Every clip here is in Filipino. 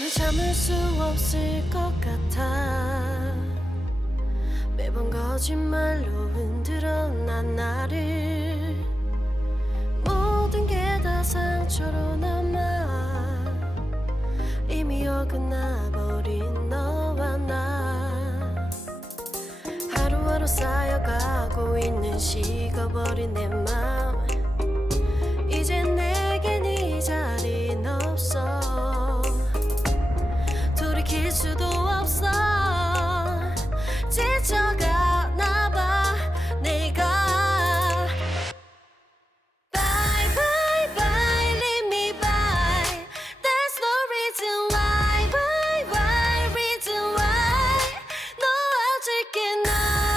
너는 참을 수 없을 것 같아. 매번 거짓말로 흔들어 난 나를. 모든 게 다 상처로 남아 이미 어긋나버린 너와 나. 하루하루 쌓여가고 있는 식어버린 내 맘. 이제 내겐 이 자리는 없어. 돌이킬 수도 없어. 지쳐가나 봐 내가. Bye bye bye leave me by. There's no reason why. Why why reason why. 놓아줄게 널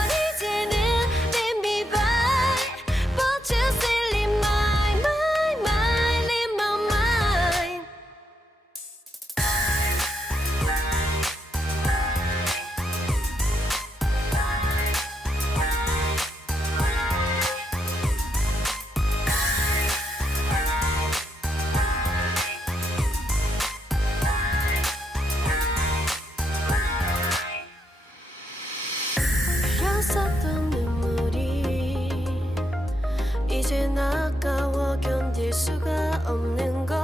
이제는 leave me by. But you still in my mind in my mind. 흘렸었던 눈물이 이젠 아까워 견딜 수가 없는 걸.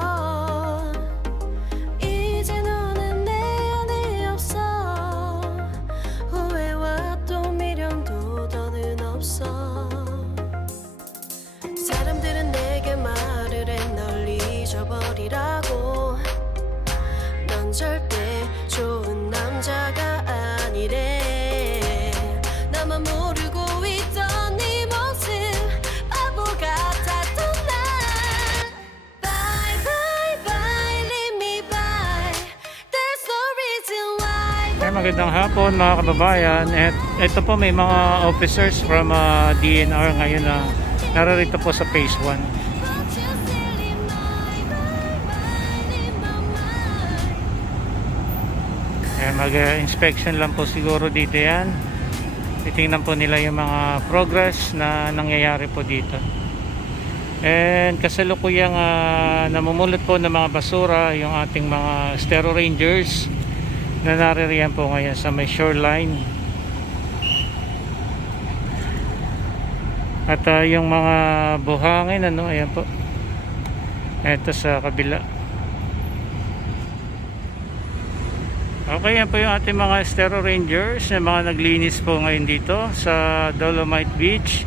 이제 너는 내 안에 없어. 후회와 또 미련도 더는 없어. 사람들은 내게 말을 해 널 잊어버리라고. 넌 절대 좋은 남자가 아니래. 나만 모르고 있던 네 모습 바보 같았던 난. Bye bye bye leave me by. There's no reason why. Ay, magandang hapon mga kababayan. At ito po may mga officers from DNR ngayon na nararito po sa phase 1. But you still in my mind in my mind. Kaya mag-inspection lang po siguro dito yan. Titingnan po nila yung mga progress na nangyayari po dito. And kasalukuyang namumulot po ng mga basura yung ating mga Stero Rangers na naririyan po ngayon sa may shoreline. At yung mga buhangin, ayan po. Ito sa kabila. Okay, yan po yung ating mga Stero Rangers na mga naglinis po ngayon dito sa Dolomite Beach.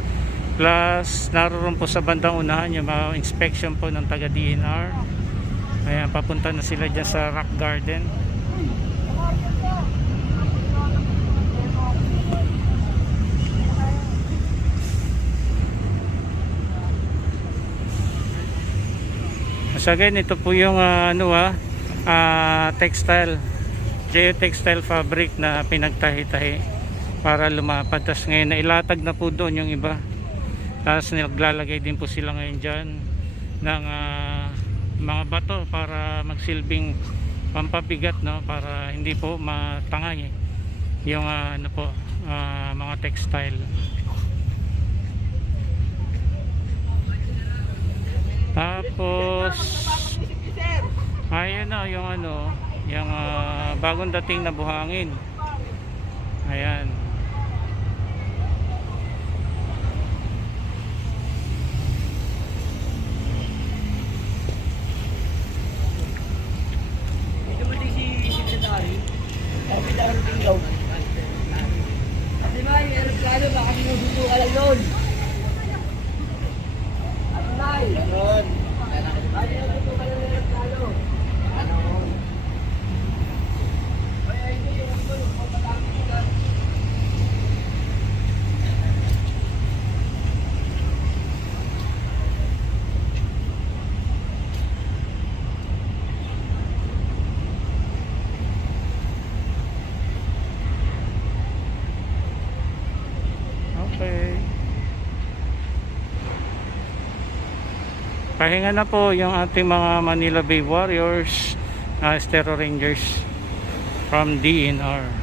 Plus, naroon po sa bandang unahan yung mga inspection po ng taga DNR. Ayan, papunta na sila dyan sa Rock Garden. So again, ito po yung textile, geotextile fabric na pinagtahi-tahi para lumapad. Tapos ngayon nailatag na po doon yung iba. Tapos naglalagay din po sila ngayon dyan ng mga bato para magsilbing pampabigat, no? Para hindi po matangay yung mga textile. Tapos ayun na yung yung bagong dating na buhangin. Ayan. Ito mo si Secretary. Sabi na ang tinglaw. Kasi ba, yung aeroplano, baka sinusuto ka lang yun. Apply. Yun. Baka sinusuto ka lang yung aeroplano. Ano? Kaya hindi yung pagpapatapos ka. Okay. Pahinga na po yung ating mga Manila Bay Warriors, Stero Rangers from DNR.